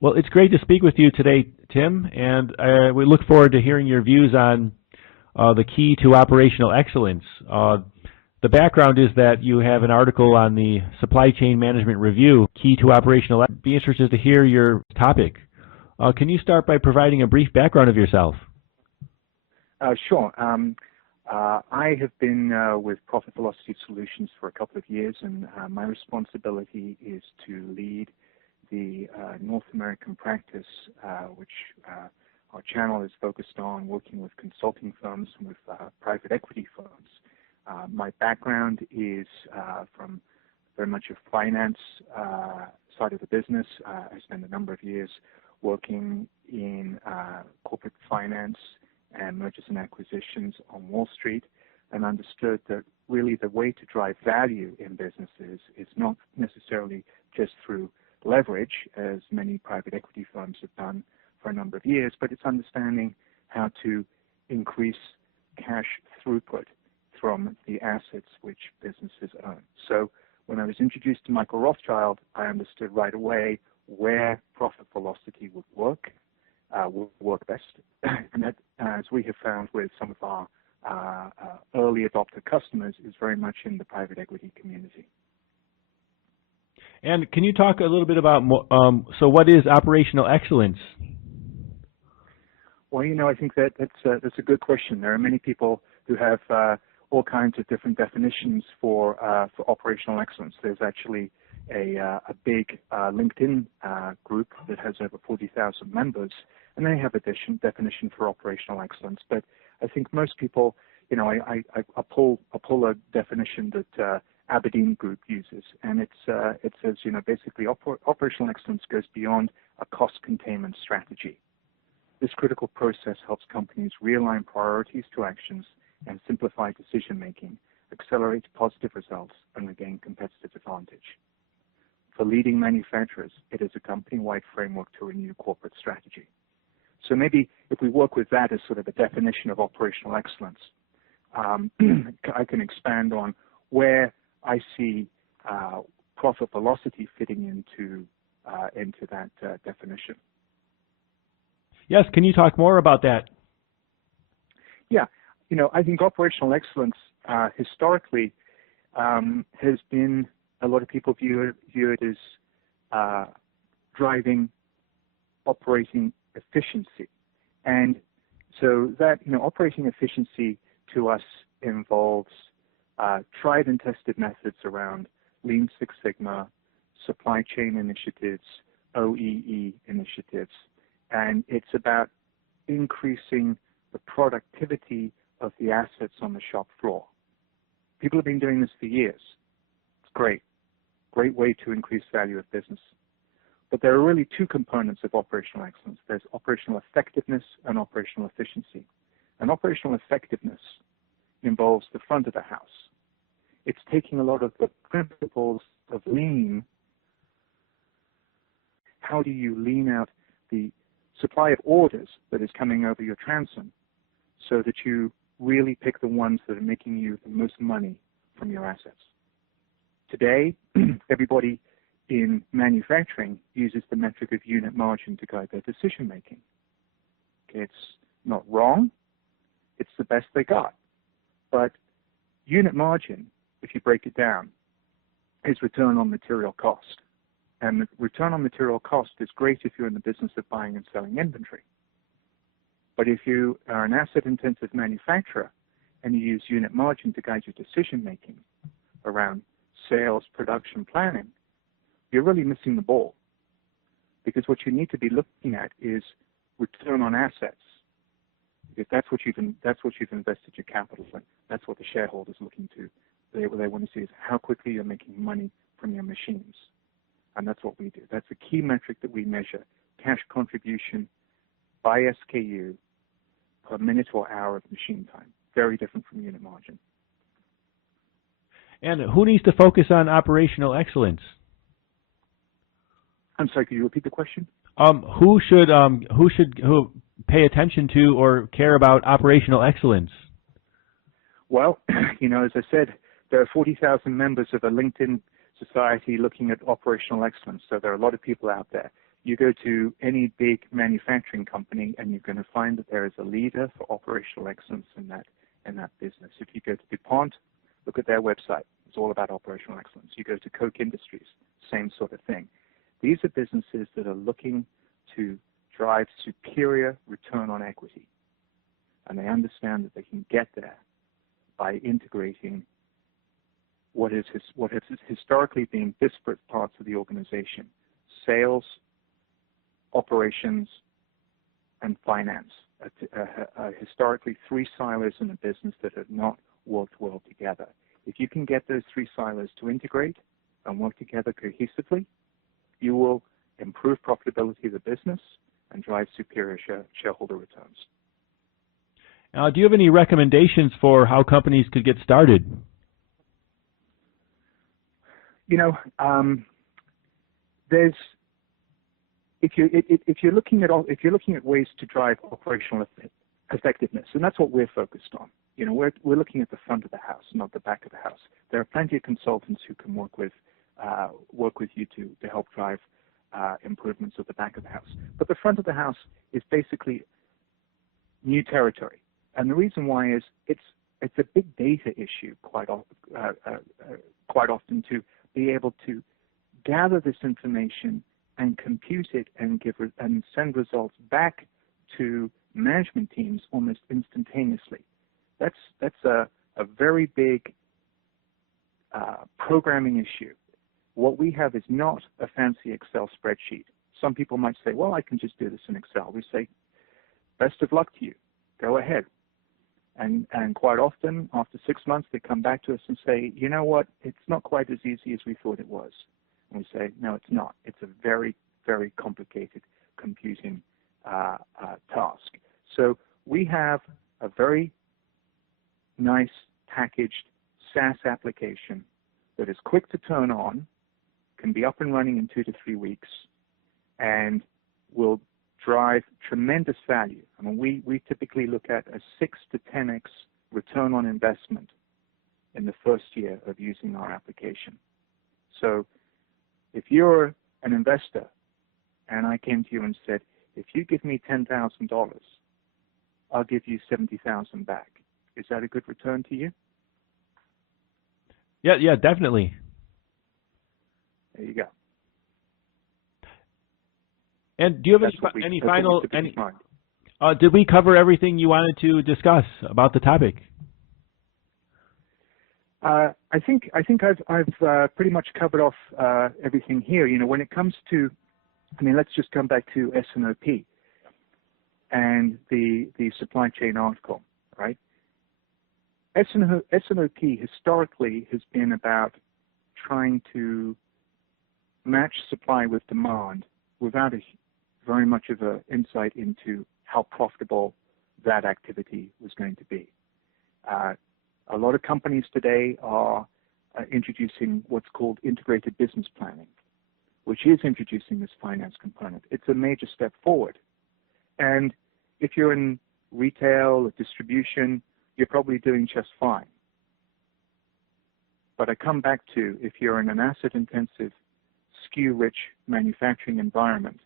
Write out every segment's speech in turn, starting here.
Well, it's great to speak with you today, Tim, and we look forward to hearing your views on the key to operational excellence. The background is that you have an article on the Supply Chain Management Review, Key to Operational Excellence. Be interested to hear your topic. Can you start by providing a brief background of yourself? Sure. I have been with Profit Velocity Solutions for a couple of years, and my responsibility is to lead the North American practice, which our channel is focused on working with consulting firms and with private equity firms. My background is from very much a finance side of the business. I spent a number of years working in corporate finance and mergers and acquisitions on Wall Street, and understood that really the way to drive value in businesses is not necessarily just through leverage, as many private equity firms have done for a number of years, but it's understanding how to increase cash throughput from the assets which businesses own. So when I was introduced to Michael Rothschild, I understood right away where Profit Velocity would work best. And that, as we have found with some of our early adopter customers, is very much in the private equity community. And can you talk a little bit about, so what is operational excellence? Well, I think that's a good question. There are many people who have all kinds of different definitions for operational excellence. There's actually a big LinkedIn group that has over 40,000 members, and they have a definition for operational excellence. But I think most people, I pull a definition that Aberdeen Group uses, and it says, basically operational excellence goes beyond a cost containment strategy. This critical process helps companies realign priorities to actions and simplify decision making, accelerate positive results, and regain competitive advantage. For leading manufacturers, it is a company-wide framework to renew corporate strategy. So maybe if we work with that as sort of a definition of operational excellence, I can expand on where I see Profit Velocity fitting into that definition. Yes, can you talk more about that? Yeah, I think operational excellence historically has been, a lot of people view it as driving operating efficiency. And so that, operating efficiency to us involves tried and tested methods around Lean Six Sigma, supply chain initiatives, OEE initiatives, and it's about increasing the productivity of the assets on the shop floor. People have been doing this for years. It's great. Great way to increase value of business. But there are really two components of operational excellence. There's operational effectiveness and operational efficiency. And operational effectiveness involves the front of the house. It's taking a lot of the principles of lean. How do you lean out the supply of orders that is coming over your transom so that you really pick the ones that are making you the most money from your assets? Today, everybody in manufacturing uses the metric of unit margin to guide their decision making. Okay, it's not wrong. It's the best they got. But unit margin, if you break it down, is return on material cost. And the return on material cost is great if you're in the business of buying and selling inventory. But if you are an asset-intensive manufacturer and you use unit margin to guide your decision making around sales, production, planning, you're really missing the ball. Because what you need to be looking at is return on assets. Because that's what you've invested your capital in. That's what the shareholders looking to. They want to see is how quickly you're making money from your machines. And that's what we do. That's a key metric that we measure. Cash contribution by SKU per minute or hour of machine time. Very different from unit margin. And who needs to focus on operational excellence? I'm sorry, could you repeat the question? Who should pay attention to or care about operational excellence? Well, as I said, there are 40,000 members of a LinkedIn society looking at operational excellence. So there are a lot of people out there. You go to any big manufacturing company, and you're going to find that there is a leader for operational excellence in that business. If you go to DuPont, look at their website. It's all about operational excellence. You go to Koch Industries, same sort of thing. These are businesses that are looking to drive superior return on equity, and they understand that they can get there by integrating what has historically been disparate parts of the organization: sales, operations, and finance. Historically, three silos in a business that have not worked well together. If you can get those three silos to integrate and work together cohesively, you will improve profitability of the business and drive superior shareholder returns. Do you have any recommendations for how companies could get started? There's if you're looking at ways to drive operational effectiveness, and that's what we're focused on. We're looking at the front of the house, not the back of the house. There are plenty of consultants who can work with you to help drive improvements at the back of the house. But the front of the house is basically new territory, and the reason why is it's a big data issue quite often to be able to gather this information and compute it and send results back to management teams almost instantaneously. That's a very big programming issue. What we have is not a fancy Excel spreadsheet. Some people might say, well, I can just do this in Excel. We say, best of luck to you. Go ahead. And quite often, after 6 months, they come back to us and say, you know what, it's not quite as easy as we thought it was. And we say, no, it's not. It's a very, very complicated computing task. So we have a very nice packaged SaaS application that is quick to turn on, can be up and running in 2 to 3 weeks, and will drive tremendous value. I mean, we typically look at a 6 to 10x return on investment in the first year of using our application. So if you're an investor and I came to you and said, if you give me $10,000, I'll give you $70,000 back. Is that a good return to you? Yeah, definitely. There you go. And do you have any final? Did we cover everything you wanted to discuss about the topic? I think I've pretty much covered off everything here. When it comes to, let's just come back to S&OP and the supply chain article, right? S&OP historically has been about trying to match supply with demand without very much of an insight into how profitable that activity was going to be. A lot of companies today are introducing what's called integrated business planning, which is introducing this finance component. It's a major step forward. And if you're in retail or distribution, you're probably doing just fine. But I come back to, if you're in an asset-intensive, SKU-rich manufacturing environment,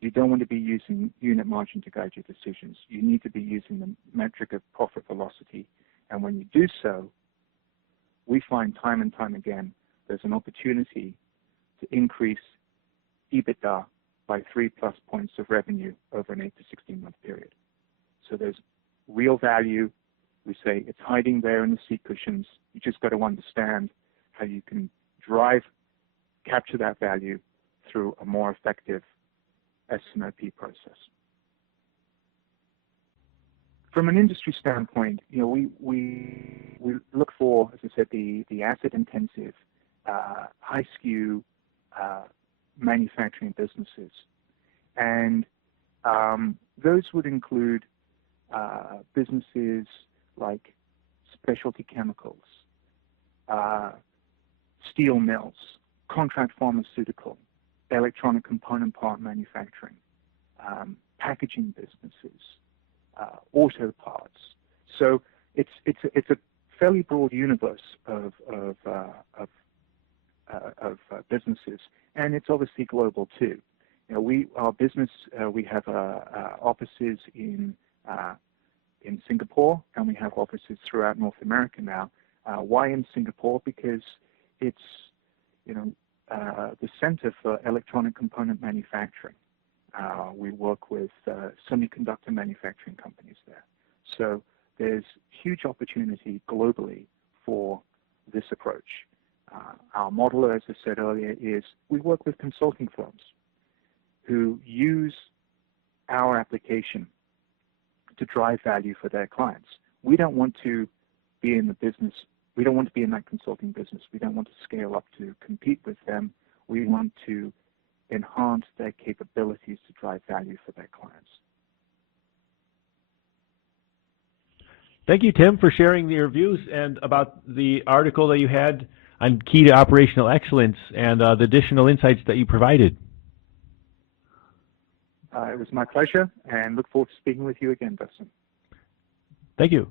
you don't want to be using unit margin to guide your decisions. You need to be using the metric of profit velocity. And when you do so, we find time and time again there's an opportunity to increase EBITDA by 3+ points of revenue over an 8 to 16 month period. So there's real value. We say it's hiding there in the seat cushions. You just got to understand how you can capture that value through a more effective S&OP process. From an industry standpoint, we look for, as I said, the asset-intensive, high SKU manufacturing businesses, and those would include businesses like specialty chemicals, steel mills, contract pharmaceutical, electronic component part manufacturing, packaging businesses, auto parts. So it's a fairly broad universe of businesses, and it's obviously global too. Our business, we have offices in Singapore, and we have offices throughout North America now. Why in Singapore? Because it's the center for electronic component manufacturing. We work with semiconductor manufacturing companies there. So there's huge opportunity globally for this approach. Our model, as I said earlier, is we work with consulting firms who use our application to drive value for their clients. We don't want to be in the business. We don't want to be in that consulting business. We don't want to scale up to compete with them. We want to enhance their capabilities to drive value for their clients. Thank you, Tim, for sharing your views and about the article that you had on key to operational excellence and the additional insights that you provided. It was my pleasure, and look forward to speaking with you again, Dustin. Thank you.